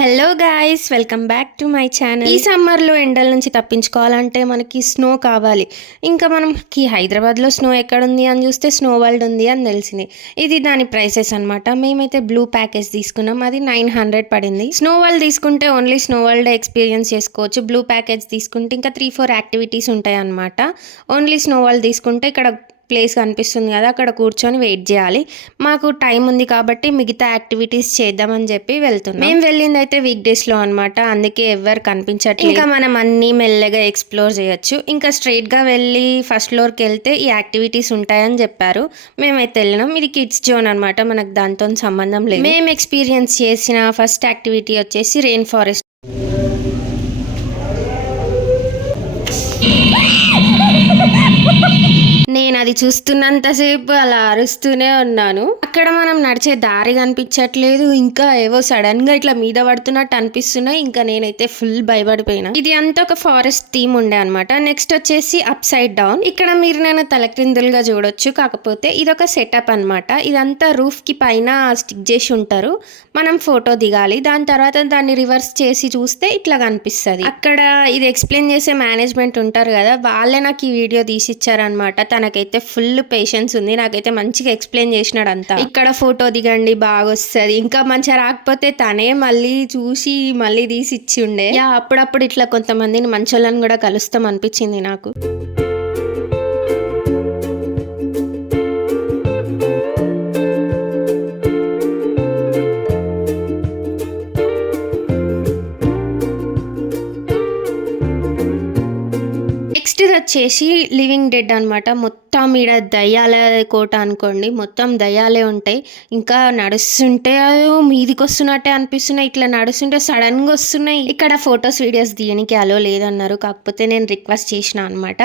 Hello guys, welcome back to my channel. ఈ సమ్మర్లో ఎండల నుంచి తప్పించుకోవాలంటే మనకి స్నో కావాలి. ఇంకా మనకి హైదరాబాద్లో స్నో ఎక్కడుంది అని చూస్తే స్నో వరల్డ్ ఉంది అని తెలిసింది. ఇది దాని ప్రైసెస్ అనమాట. మేమైతే బ్లూ ప్యాకేజ్ తీసుకున్నాం, అది 900 పడింది. స్నో వరల్డ్ తీసుకుంటే ఓన్లీ స్నో వరల్డ్ ఎక్స్పీరియన్స్ చేసుకోవచ్చు. బ్లూ ప్యాకేజ్ తీసుకుంటే ఇంకా 3-4 యాక్టివిటీస్ ఉంటాయి అనమాట. ఓన్లీ స్నో వరల్డ్ తీసుకుంటే ఇక్కడ ప్లేస్ కనిపిస్తుంది కదా, అక్కడ కూర్చొని వెయిట్ చేయాలి. మాకు టైం ఉంది కాబట్టి మిగతా యాక్టివిటీస్ చేద్దామని చెప్పి వెళ్తున్నాం. మేము వెళ్ళింది అయితే వీక్ డేస్లో అనమాట, అందుకే ఎవరు కనిపించట్లేదు. ఇంకా మనం అన్నీ మెల్లగా ఎక్స్ప్లోర్ చేయొచ్చు. ఇంకా స్ట్రైట్గా వెళ్ళి ఫస్ట్ ఫ్లోర్కి వెళ్తే ఈ యాక్టివిటీస్ ఉంటాయని చెప్పారు. మేమైతే వెళ్ళినాం. ఇది కిడ్స్ జోన్ అనమాట, మనకు దాంతో సంబంధం లేదు. మేము ఎక్స్పీరియన్స్ చేసిన ఫస్ట్ యాక్టివిటీ వచ్చేసి రెయిన్ ఫారెస్ట్. నేను అది చూస్తున్నంతసేపు అలా అరుస్తూనే ఉన్నాను. అక్కడ మనం నడిచే దారి కనిపించట్లేదు, ఇంకా ఏవో సడన్ గా ఇట్లా మీద పడుతున్నట్టు అనిపిస్తున్నాయి. ఇంకా నేనైతే ఫుల్ భయపడిపోయినా. ఇది అంతా ఒక ఫారెస్ట్ థీమ్ ఉండే అనమాట. నెక్స్ట్ వచ్చేసి అప్ సైడ్ డౌన్. ఇక్కడ మీరు నేను తలక్రిందులుగా చూడొచ్చు, కాకపోతే ఇది ఒక సెటప్ అనమాట. ఇదంతా రూఫ్ కి పైన స్టిక్ చేసి ఉంటారు. మనం ఫోటో దిగాలి, దాని తర్వాత దాన్ని రివర్స్ చేసి చూస్తే ఇట్లా కనిపిస్తుంది. అక్కడ ఇది ఎక్స్ప్లెయిన్ చేసే మేనేజ్మెంట్ ఉంటారు కదా, వాళ్ళే నాకు ఈ వీడియో తీసిచ్చారనమాట. తనకైతే ఫుల్ పేషెన్స్ ఉంది, నాకైతే మంచిగా ఎక్స్ప్లెయిన్ చేసినాడు అంతా. ఇక్కడ ఫోటో దిగండి బాగా వస్తుంది, ఇంకా మంచిగా రాకపోతే తనే మళ్ళీ చూసి మళ్ళీ తీసి ఇచ్చి ఉండే. అప్పుడప్పుడు ఇట్లా కొంతమందిని మంచోళ్ళని కూడా కలుస్తాం అనిపించింది నాకు. నెక్స్ట్ వచ్చేసి లివింగ్ డెడ్ అనమాట. మొత్తం ఈడ దయ్యాల కోట అనుకోండి, మొత్తం దయ్యాలే ఉంటాయి. ఇంకా నడుస్తుంటే మీదికి వస్తున్నట్టే అనిపిస్తున్నాయి, ఇట్లా నడుస్తుంటే సడన్ గా వస్తున్నాయి. ఇక్కడ ఫొటోస్ వీడియోస్ తీయడానికి అలో లేదన్నారు, కాకపోతే నేను రిక్వెస్ట్ చేసిన అనమాట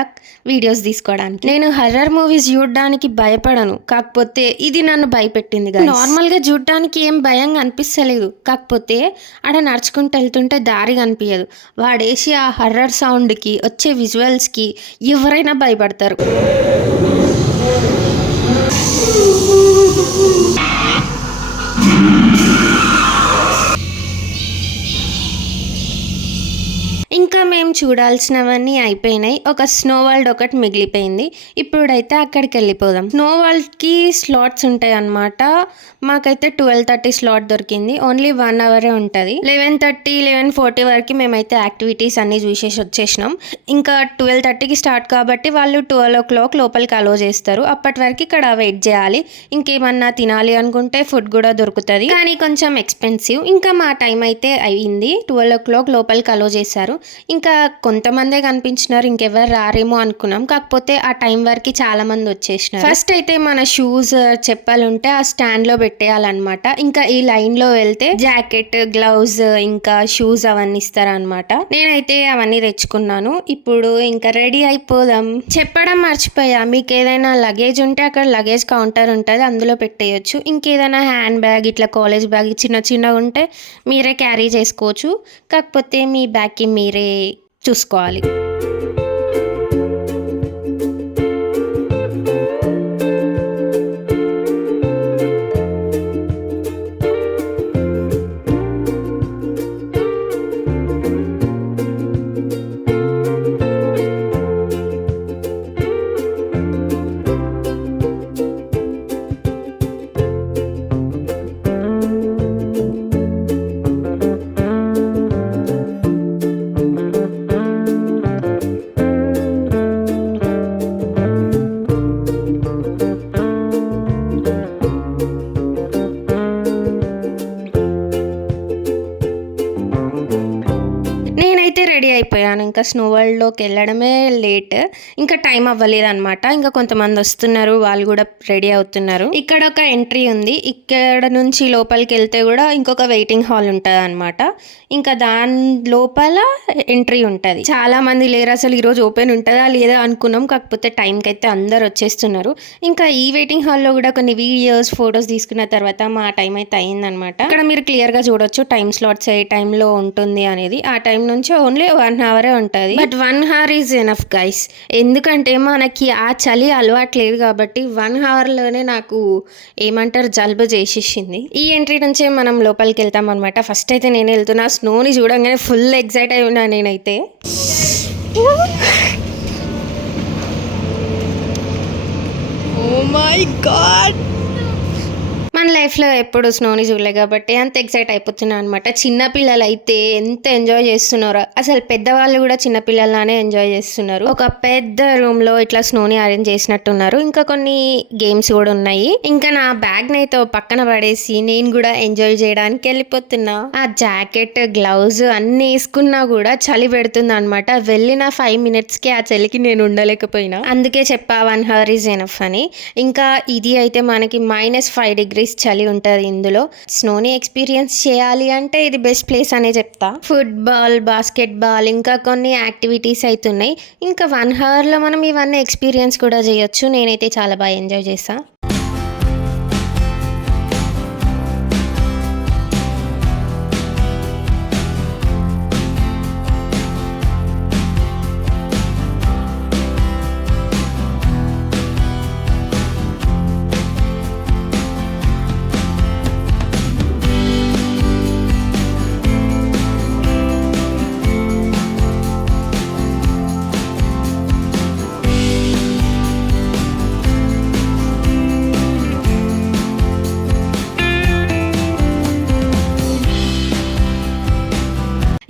వీడియోస్ తీసుకోవడానికి. నేను హర్రర్ మూవీస్ చూడడానికి భయపడను, కాకపోతే ఇది నన్ను భయపెట్టింది. నార్మల్ గా చూడడానికి ఏం భయంగా అనిపిస్తలేదు, కాకపోతే ఆడ నడుచుకుంటూ వెళ్తుంటే దారి కనిపించదు. వాడేసి ఆ హర్రర్ సౌండ్ కి వచ్చే విజువల్స్ కి ఎవరైనా భయపడతారు. ఇంకా మేము చూడాల్సినవన్నీ అయిపోయినాయి. ఒక స్నో వరల్డ్ ఒకటి మిగిలిపోయింది. ఇప్పుడైతే అక్కడికి వెళ్ళిపోదాం. స్నో వరల్డ్కి స్లాట్స్ ఉంటాయి అన్నమాట. మాకైతే 12:30 స్లాట్ దొరికింది. ఓన్లీ 1 అవరే ఉంటుంది. 11:30, 11:40 వరకు మేమైతే యాక్టివిటీస్ అన్నీ చూసేసి వచ్చేసినాం. ఇంకా 12:30కి స్టార్ట్ కాబట్టి వాళ్ళు 12 o'clock లోపలికి అలో చేస్తారు. అప్పటి వరకు ఇక్కడ వెయిట్ చేయాలి. ఇంకేమన్నా తినాలి అనుకుంటే ఫుడ్ కూడా దొరుకుతుంది, కానీ కొంచెం ఎక్స్పెన్సివ్. ఇంకా మా టైం అయితే అయింది. 12 o'clock లోపలికి అలో చేశారు. ఇంకా కొంతమందే కనిపించినారు, ఇంకెవరు రారేమో అనుకున్నాం. కాకపోతే ఆ టైం వరకు చాలా మంది వచ్చేసినారు. ఫస్ట్ అయితే మన షూస్ చెప్పాలంటే ఆ స్టాండ్ లో పెట్టేయాలన్నమాట. ఇంకా ఈ లైన్ లో వెళ్తే జాకెట్, గ్లౌజ్, ఇంకా షూస్ అవన్నీ ఇస్తారనమాట. నేనైతే అవన్నీ తెచ్చుకున్నాను. ఇప్పుడు ఇంకా రెడీ అయిపోదాం. చెప్పడం మర్చిపోయా, మీకు ఏదైనా లగేజ్ ఉంటే అక్కడ లగేజ్ కౌంటర్ ఉంటుంది, అందులో పెట్టేయచ్చు. ఇంకేదైనా హ్యాండ్ బ్యాగ్, ఇట్లా కాలేజ్ బ్యాగ్ చిన్నగా ఉంటే మీరే క్యారీ చేసుకోవచ్చు. కాకపోతే మీ బ్యాగ్కి మీరే చూసుకోవాలి. రెడీ అయిపోయాను. ఇంకా స్నో వరల్డ్లోకి వెళ్ళడమే లేట్, ఇంకా టైం అవ్వలేదు అనమాట. ఇంకా కొంతమంది వస్తున్నారు, వాళ్ళు కూడా రెడీ అవుతున్నారు. ఇక్కడ ఒక ఎంట్రీ ఉంది, ఇక్కడ నుంచి లోపలికి వెళ్తే కూడా ఇంకొక వెయిటింగ్ హాల్ ఉంటుంది అనమాట. ఇంకా దాని లోపల ఎంట్రీ ఉంటుంది. చాలా మంది లేరు అసలు, ఈరోజు ఓపెన్ ఉంటుందా లేదా అనుకున్నాం. కాకపోతే టైంకి అయితే అందరు వచ్చేస్తున్నారు. ఇంకా ఈ వెయిటింగ్ హాల్లో కూడా కొన్ని వీడియోస్, ఫొటోస్ తీసుకున్న తర్వాత మా టైం అయితే అయిందనమాట. ఇక్కడ మీరు క్లియర్గా చూడొచ్చు టైం స్లాట్స్ ఏ టైంలో ఉంటుంది అనేది. ఆ టైం నుంచి ఓన్లీ 1 అవరే ఉంటుంది. But 1 hour is enough guys. ఎందుకంటే మనకి ఆ చలి అలవాట్లేదు కాబట్టి 1 hourలోనే నాకు ఏమంటారు జలుబు చేసేసింది. ఈ ఎంట్రీ నుంచే మనం లోపలికి వెళ్తాం అనమాట. ఫస్ట్ అయితే నేను వెళ్తున్నా. స్నోని చూడంగానే ఫుల్ ఎక్సైట్ అయి ఉన్నా నేనైతే. ఓ మై గాడ్, మన లైఫ్లో ఎప్పుడు స్నోని చూడలే కాబట్టి అంత ఎక్సైట్ అయిపోతున్నా అనమాట. చిన్నపిల్లలు అయితే ఎంత ఎంజాయ్ చేస్తున్నారో, అసలు పెద్దవాళ్ళు కూడా చిన్నపిల్లలానే ఎంజాయ్ చేస్తున్నారు. ఒక పెద్ద రూమ్లో ఇట్లా స్నోని అరేంజ్ చేసినట్టున్నారు. ఇంకా కొన్ని గేమ్స్ కూడా ఉన్నాయి. ఇంకా నా బ్యాగ్ని అయితే పక్కన పడేసి నేను కూడా ఎంజాయ్ చేయడానికి వెళ్ళిపోతున్నా. ఆ జాకెట్, గ్లౌజ్ అన్ని వేసుకున్నా కూడా చలి పెడుతుంది అనమాట. వెళ్ళిన 5 minutesకి ఆ చలికి నేను ఉండలేకపోయినా. అందుకే చెప్పా 1 hour ఈజ్ ఎనఫ్ అని. ఇంకా ఇది అయితే మనకి -5 degrees చలి ఉంటుంది ఇందులో. స్నోని ఎక్స్పీరియన్స్ చేయాలి అంటే ఇది బెస్ట్ ప్లేస్ అనే చెప్తా. ఫుట్బాల్, బాస్కెట్బాల్, ఇంకా కొన్ని యాక్టివిటీస్ అయితే ఉన్నాయి. ఇంకా 1 hourలో మనం ఇవన్నీ ఎక్స్పీరియన్స్ కూడా చేయొచ్చు. నేనైతే చాలా బాగా ఎంజాయ్ చేసా.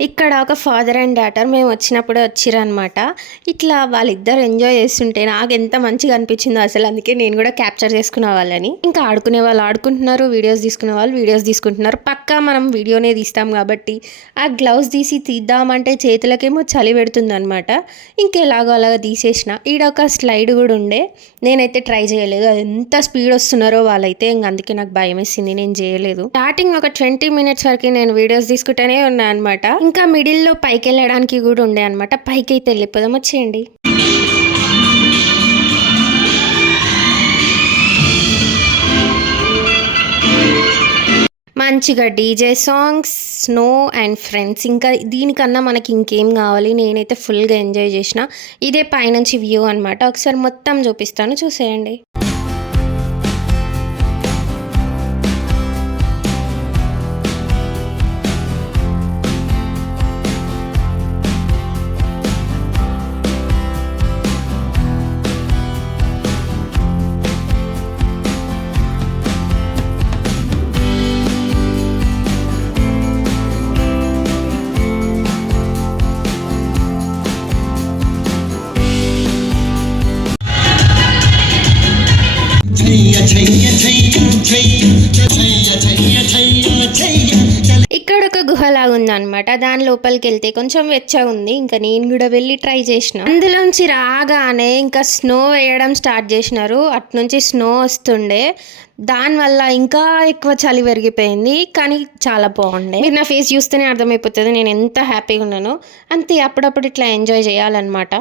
ఇక్కడ ఒక ఫాదర్ అండ్ డాటర్ మేము వచ్చినప్పుడు వచ్చిరనమాట. ఇట్లా వాళ్ళిద్దరు ఎంజాయ్ చేస్తుంటే నాకు ఎంత మంచిగా అనిపించిందో అసలు. అందుకే నేను కూడా క్యాప్చర్ చేసుకునే వాళ్ళని. ఇంకా ఆడుకునే వాళ్ళు ఆడుకుంటున్నారు, వీడియోస్ తీసుకునే వాళ్ళు వీడియోస్ తీసుకుంటున్నారు. పక్కా మనం వీడియోనే తీస్తాం కాబట్టి ఆ గ్లౌజ్ తీసి తీద్దామంటే చేతులకేమో చలి పెడుతుంది అనమాట. ఇంకెలాగో అలాగా తీసేసిన. ఈడ ఒక స్లైడ్ కూడా ఉండే, నేనైతే ట్రై చేయలేదు. అది ఎంత స్పీడ్ వస్తున్నారో వాళ్ళైతే, ఇంక అందుకే నాకు భయం వేసింది, నేను చేయలేదు. స్టార్టింగ్ ఒక 20 minutes వరకు నేను వీడియోస్ తీసుకుంటూనే ఉన్నా అనమాట. ఇంకా మిడిల్లో పైకి వెళ్ళడానికి కూడా ఉండే అనమాట. పైకి అయితే వెళ్ళిపోదాం, వచ్చేయండి. మంచిగా DJ songs, snow and friends, ఇంకా దీనికన్నా మనకి ఇంకేం కావాలి. నేనైతే ఫుల్గా ఎంజాయ్ చేసిన. ఇదే పైనుంచి వ్యూ అనమాట. ఒకసారి మొత్తం చూపిస్తాను, చూసేయండి. ఇక్కడ ఒక గుహలాగా ఉందన్నమాట. దాని లోపలికి వెళ్తే కొంచెం వెచ్చగా ఉంది. ఇంకా నేను కూడా వెళ్ళి ట్రై చేసిన. అందులోంచి రాగానే ఇంకా స్నో వేయడం స్టార్ట్ చేసినారు. అట్నుంచి స్నో వస్తుండే, దానివల్ల ఇంకా ఎక్కువ చలి పెరిగిపోయింది. కానీ చాలా బాగుండే. మీరు నా ఫేస్ చూస్తేనే అర్థమైపోతుంది నేను ఎంత హ్యాపీగా ఉన్నానో. అంతే, అప్పుడప్పుడు ఇట్లా ఎంజాయ్ చేయాలన్నమాట.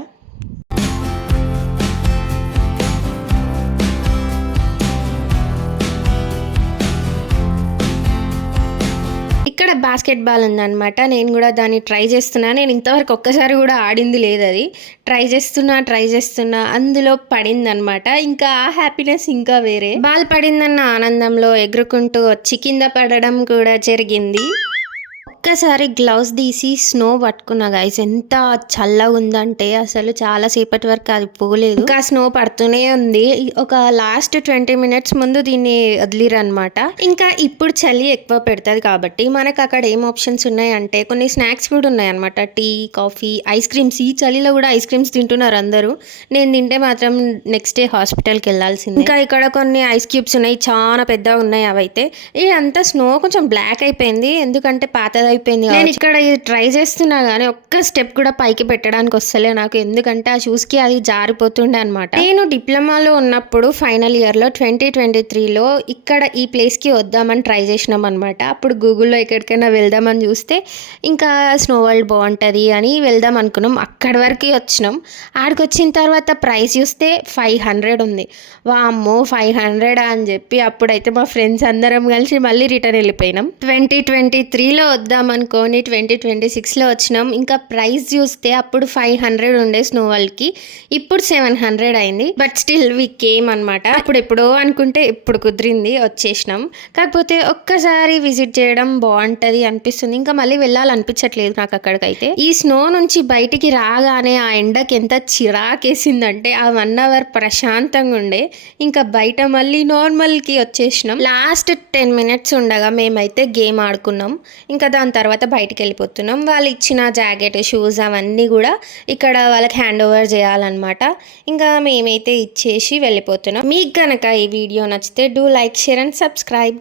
ఇక్కడ బాస్కెట్బాల్ ఉందన్నమాట. నేను కూడా దాన్ని ట్రై చేస్తున్నా. నేను ఇంతవరకు ఒక్కసారి కూడా ఆడింది లేదు. అది ట్రై చేస్తున్నా అందులో పడిందనమాట. ఇంకా ఆ హ్యాపీనెస్ ఇంకా వేరే. బాల్ పడిందన్న ఆనందంలో ఎగురుకుంటూ వచ్చి కింద పడడం కూడా జరిగింది. ఒక్కసారి గ్లౌస్ తీసి స్నో పట్టుకున్నా గైస్. ఎంత చల్లగా ఉందంటే అసలు చాలా సేపటి వరకు అది పోలేదు. ఇంకా స్నో పడుతూనే ఉంది. ఒక లాస్ట్ 20 minutes ముందు దీన్ని వదిలిరనమాట. ఇంకా ఇప్పుడు చలి ఎక్కువ పెడుతుంది కాబట్టి మనకు అక్కడ ఏం ఆప్షన్స్ ఉన్నాయంటే కొన్ని స్నాక్స్ కూడా ఉన్నాయన్నమాట. Tea, coffee, ice creams. ఈ చలిలో కూడా ఐస్ క్రీమ్స్ తింటున్నారు అందరూ. నేను తింటే మాత్రం నెక్స్ట్ డే హాస్పిటల్కి వెళ్ళాల్సింది. ఇంకా ఇక్కడ కొన్ని ఐస్ క్యూబ్స్ ఉన్నాయి, చాలా పెద్దగా ఉన్నాయి. అవైతే ఇదంతా స్నో కొంచెం బ్లాక్ అయిపోయింది, ఎందుకంటే పాతది అయిపోయింది. నేను ఇక్కడ ఇది ట్రై చేస్తున్నా కానీ ఒక్క స్టెప్ కూడా పైకి పెట్టడానికి వస్తలే నాకు, ఎందుకంటే ఆ షూస్ కి అది జారిపోతుండే అనమాట. నేను డిప్లొమాలో ఉన్నప్పుడు ఫైనల్ ఇయర్ లో 2023లో ఇక్కడ ఈ ప్లేస్ కి వద్దామని ట్రై చేసినాం అనమాట. అప్పుడు గూగుల్లో ఎక్కడికైనా వెళ్దామని చూస్తే ఇంకా స్నో వరల్డ్ బాగుంటుంది అని వెళ్దాం అనుకున్నాం. అక్కడి వరకు వచ్చినాం. ఆడికి వచ్చిన తర్వాత ప్రైస్ చూస్తే 500 ఉంది. వామ్మో 500 అని చెప్పి అప్పుడైతే మా ఫ్రెండ్స్ అందరం కలిసి మళ్ళీ రిటర్న్ వెళ్ళిపోయినాం. 2023లో వద్దాం వెళ్దాం అనుకోని 2026లో వచ్చినాం. ఇంకా ప్రైస్ చూస్తే అప్పుడు 500 ఉండే స్నో వరల్డ్కి, ఇప్పుడు 700 అయింది. బట్ స్టిల్ వి కేమ్ అనమాట. అప్పుడు ఎప్పుడో అనుకుంటే ఇప్పుడు కుదిరింది, వచ్చేసినాం. కాకపోతే ఒక్కసారి విజిట్ చేయడం బాగుంటది అనిపిస్తుంది. ఇంకా మళ్ళీ వెళ్ళాలనిపించట్లేదు నాకు అక్కడికైతే. ఈ స్నో నుంచి బయటికి రాగానే ఆ ఎండకి ఎంత చిరాకేసిందంటే ఆ 1 అవర్ ప్రశాంతంగా ఉండే. ఇంకా బయట మళ్ళీ నార్మల్కి వచ్చేసినాం. లాస్ట్ 10 మినిట్స్ ఉండగా మేమైతే గేమ్ ఆడుకున్నాం. ఇంకా దాని తర్వాత బయటికి వెళ్ళిపోతున్నాం. వాళ్ళు ఇచ్చిన జాకెట్, షూస్ అవన్నీ కూడా ఇక్కడ వాళ్ళకి హ్యాండ్ ఓవర్ చేయాలన్నమాట. ఇంకా మేమైతే ఇచ్చేసి వెళ్ళిపోతున్నాం. మీకు కనుక ఈ వీడియో నచ్చితే do like, share and subscribe.